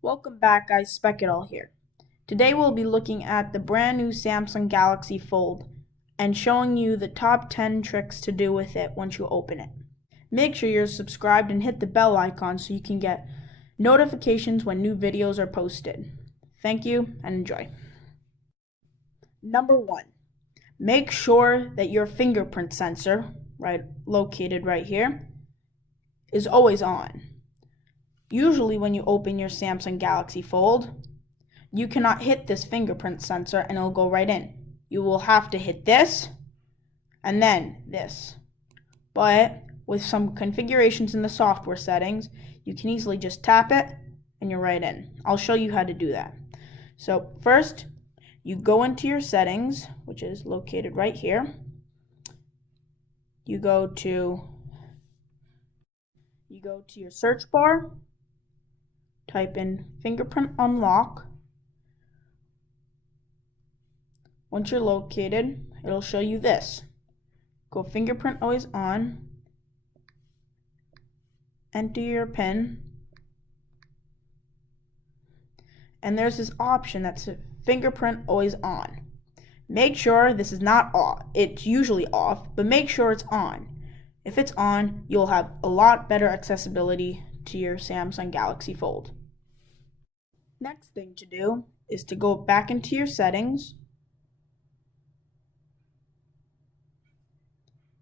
Welcome back guys, Specketall here. Today we'll be looking at the brand new Samsung Galaxy Fold and showing you the top 10 tricks to do with it once you open it. Make sure you're subscribed and hit the bell icon so you can get notifications when new videos are posted. Thank you and enjoy. Number 1. Make sure that your fingerprint sensor, located right here, is always on. Usually when you open your Samsung Galaxy Fold, you cannot hit this fingerprint sensor and it'll go right in. You will have to hit this and then this. But with some configurations in the software settings, you can easily just tap it and you're right in. I'll show you how to do that. So first, you go into your settings, which is located right here. You go to your search bar, type in fingerprint unlock. Once you're located, it'll show you this. Go fingerprint always on, enter your PIN, and there's this option that's fingerprint always on. Make sure this is not off. It's usually off, but make sure it's on. If it's on, you'll have a lot better accessibility to your Samsung Galaxy Fold. Next thing to do is to go back into your settings,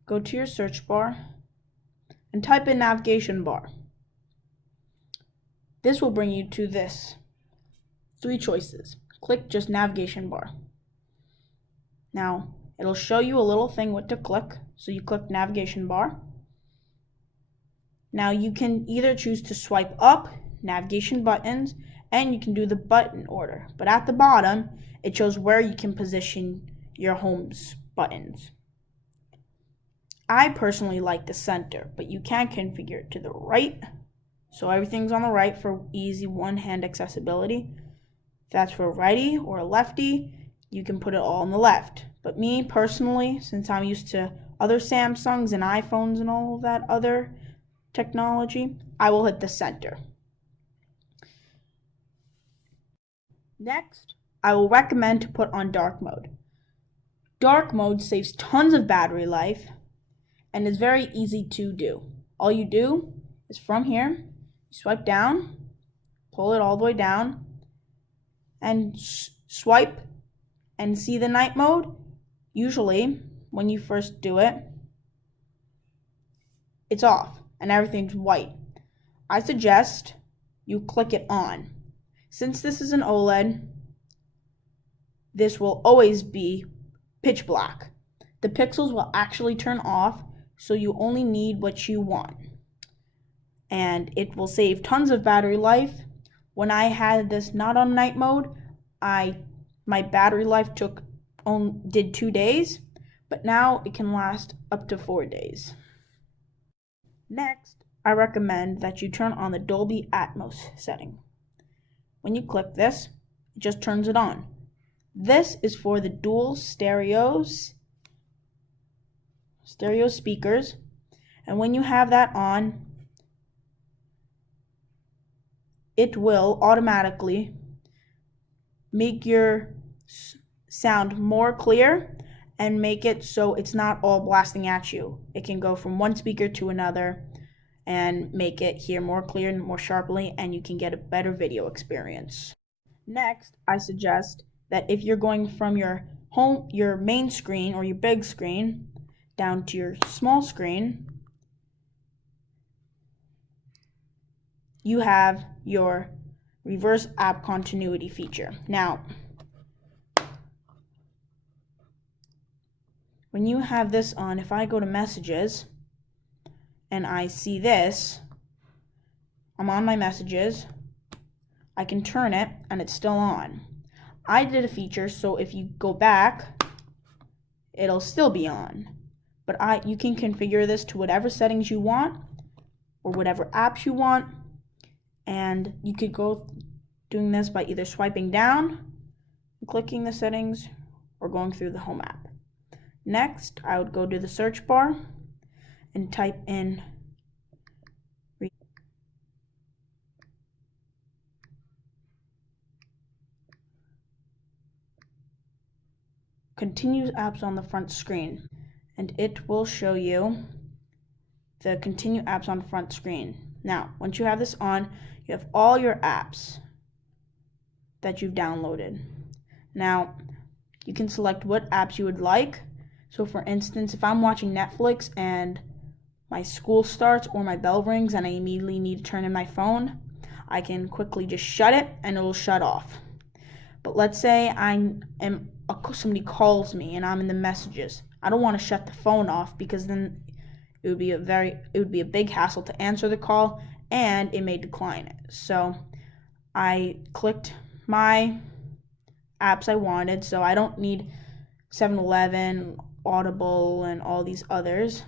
go to your search bar, and type in navigation bar. This will bring you to this. 3 choices. Click just navigation bar. Now, it'll show you a little thing what to click, so you click navigation bar. Now you can either choose to swipe up navigation buttons, and you can do the button order. But at the bottom, it shows where you can position your home's buttons. I personally like the center, but you can configure it to the right, so everything's on the right for easy one-hand accessibility. If that's for a righty or a lefty, you can put it all on the left. But me personally, since I'm used to other Samsungs and iPhones and all of that other technology, I will hit the center. Next, I will recommend to put on dark mode. Dark mode saves tons of battery life and is very easy to do. All you do is from here, swipe down, pull it all the way down, and swipe and see the night mode. Usually, when you first do it, it's off and everything's white. I suggest you click it on. Since this is an OLED, this will always be pitch black. The pixels will actually turn off, so you only need what you want. And it will save tons of battery life. When I had this not on night mode, my battery life did 2 days, but now it can last up to 4 days. Next, I recommend that you turn on the Dolby Atmos setting. When you click this, it just turns it on. This is for the dual stereo speakers, and when you have that on, it will automatically make your sound more clear and make it so it's not all blasting at you. It can go from one speaker to another and make it hear more clear and more sharply, and you can get a better video experience. Next, I suggest that if you're going from your main screen or your big screen down to your small screen, you have your reverse app continuity feature. Now, when you have this on, if I go to messages and I see this, I'm on my messages, I can turn it and it's still on. I did a feature so if you go back, it'll still be on. But you can configure this to whatever settings you want or whatever apps you want, and you could go doing this by either swiping down, clicking the settings, or going through the home app. Next, I would go to the search bar and type in continue apps on the front screen, and it will show you the continue apps on the front screen. Now, once you have this on, you have all your apps that you've downloaded. Now, you can select what apps you would like. So for instance, if I'm watching Netflix and my school starts or my bell rings and I immediately need to turn in my phone, I can quickly just shut it and it'll shut off. But let's say somebody calls me and I'm in the messages. I don't want to shut the phone off because then it would be a big hassle to answer the call and it may decline it. So I clicked my apps I wanted, so I don't need 7-Eleven, Audible, and all these others.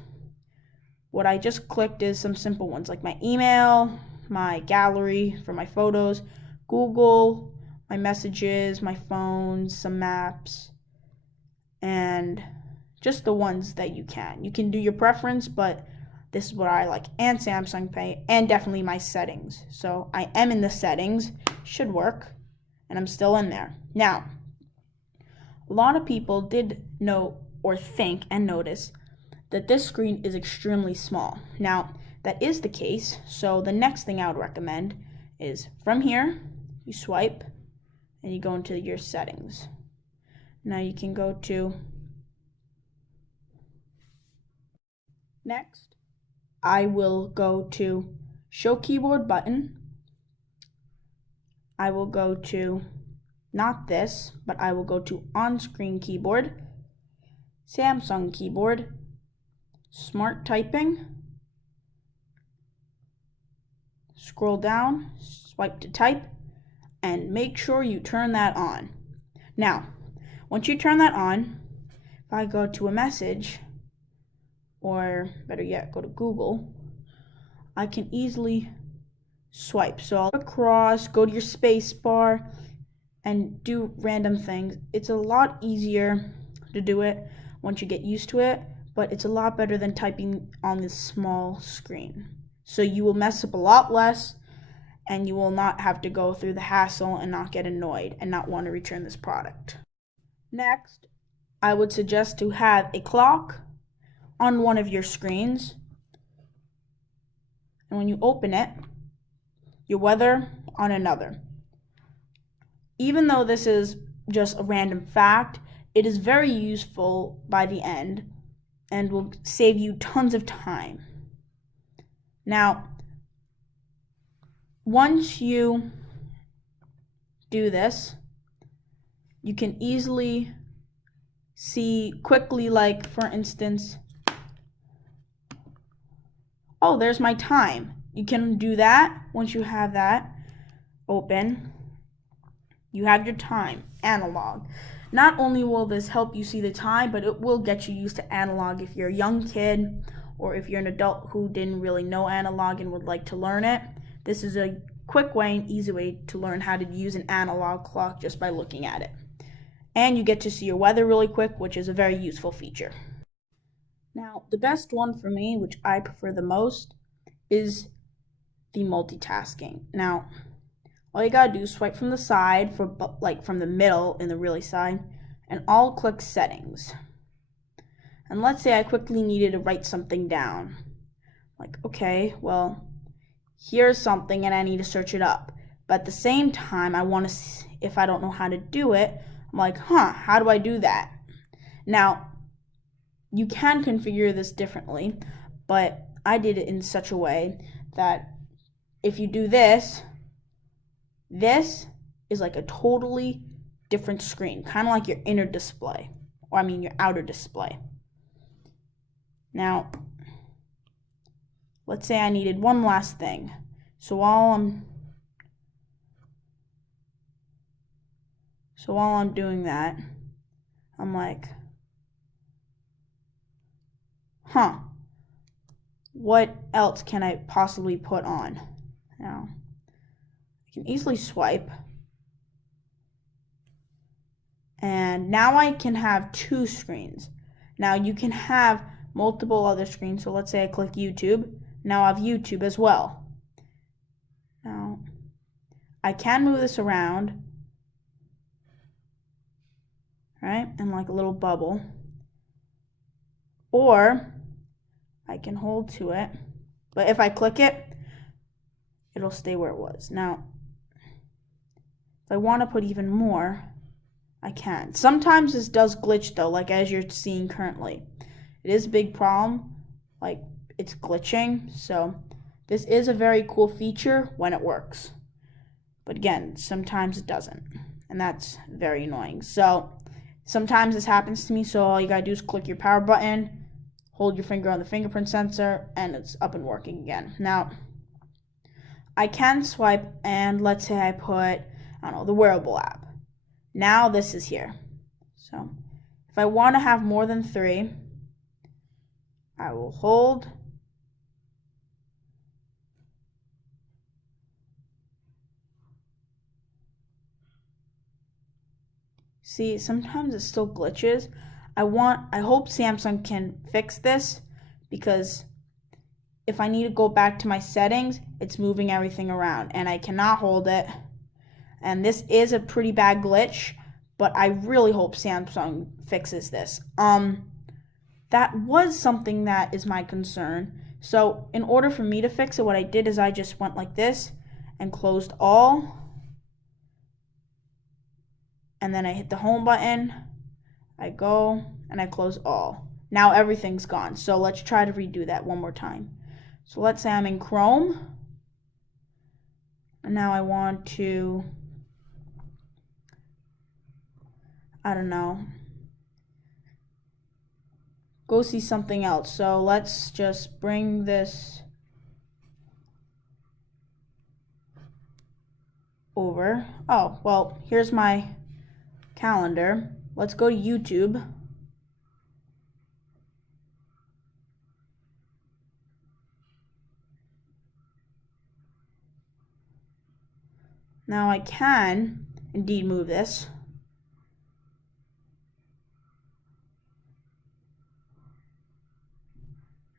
What I just clicked is some simple ones like my email, my gallery for my photos, Google, my messages, my phones, some maps, and just the ones that you can. You can do your preference, but this is what I like, and Samsung Pay, and definitely my settings. So I am in the settings, should work, and I'm still in there. Now, a lot of people did know or think and notice that this screen is extremely small. Now, that is the case, so the next thing I would recommend is from here, you swipe, and you go into your settings. Now you can go to next. I will go to show keyboard button. I will go to not this, but I will go to on-screen keyboard, Samsung keyboard, smart typing, scroll down, swipe to type, and make sure you turn that on. Now, once you turn that on, if I go to a message, or better yet, go to Google, I can easily swipe. So I'll across, go to your space bar, and do random things. It's a lot easier to do it once you get used to it, but it's a lot better than typing on this small screen. So you will mess up a lot less, and you will not have to go through the hassle and not get annoyed and not want to return this product. Next, I would suggest to have a clock on one of your screens, and when you open it, your weather on another. Even though this is just a random fact, it is very useful by the end and will save you tons of time. Now, once you do this, you can easily see quickly, like for instance, oh, there's my time. You can do that once you have that open. You have your time, analog. Not only will this help you see the time, but it will get you used to analog if you're a young kid or if you're an adult who didn't really know analog and would like to learn it. This is a quick way and easy way to learn how to use an analog clock just by looking at it. And you get to see your weather really quick, which is a very useful feature. Now, the best one for me, which I prefer the most, is the multitasking. Now, all you gotta do is swipe from the side, from the middle in the really side, and I'll click settings. And let's say I quickly needed to write something down. Like, okay, well, here's something and I need to search it up. But at the same time, I want to, if I don't know how to do it, I'm like, how do I do that? Now, you can configure this differently, but I did it in such a way that if you do this, this is like a totally different screen, kind of like your inner display, your outer display. Now, let's say I needed one last thing. So while I'm doing that, I'm like, what else can I possibly put on? Now, I can easily swipe. And now I can have two screens. Now you can have multiple other screens. So let's say I click YouTube. Now I have YouTube as well. Now, I can move this around. right? And like a little bubble. Or I can hold to it, but if I click it, it'll stay where it was. Now, if I want to put even more, I can. Sometimes this does glitch though, like as you're seeing currently. It is a big problem, like it's glitching, so this is a very cool feature when it works. But again, sometimes it doesn't, and that's very annoying. So sometimes this happens to me, so all you gotta do is click your power button, hold your finger on the fingerprint sensor, and it's up and working again. Now, I can swipe, and let's say I put, I don't know, the wearable app. Now this is here. So if I want to have more than 3, I will hold. See, sometimes it still glitches. I hope Samsung can fix this, because if I need to go back to my settings, it's moving everything around and I cannot hold it. And this is a pretty bad glitch, but I really hope Samsung fixes this. That was something that is my concern. So in order for me to fix it, what I did is I just went like this and closed all. And then I hit the home button. I go and I close all. Now everything's gone. So let's try to redo that one more time. So let's say I'm in Chrome. And now I want to, I don't know, go see something else. So let's just bring this over. Oh, well, here's my calendar. Let's go to YouTube. Now I can indeed move this.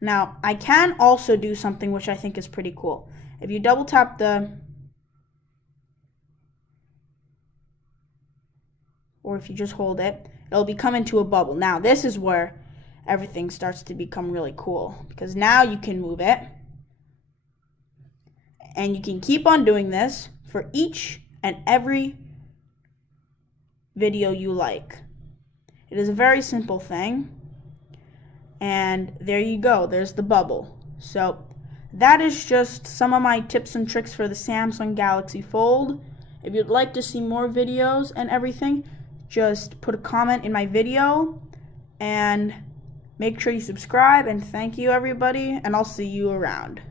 Now, I can also do something which I think is pretty cool. If you double tap or if you just hold it, it'll become into a bubble. Now, this is where everything starts to become really cool, because now you can move it. And you can keep on doing this for each and every video you like. It is a very simple thing. And there you go, there's the bubble. So that is just some of my tips and tricks for the Samsung Galaxy Fold. If you'd like to see more videos and everything, just put a comment in my video and make sure you subscribe. And thank you, everybody, and I'll see you around.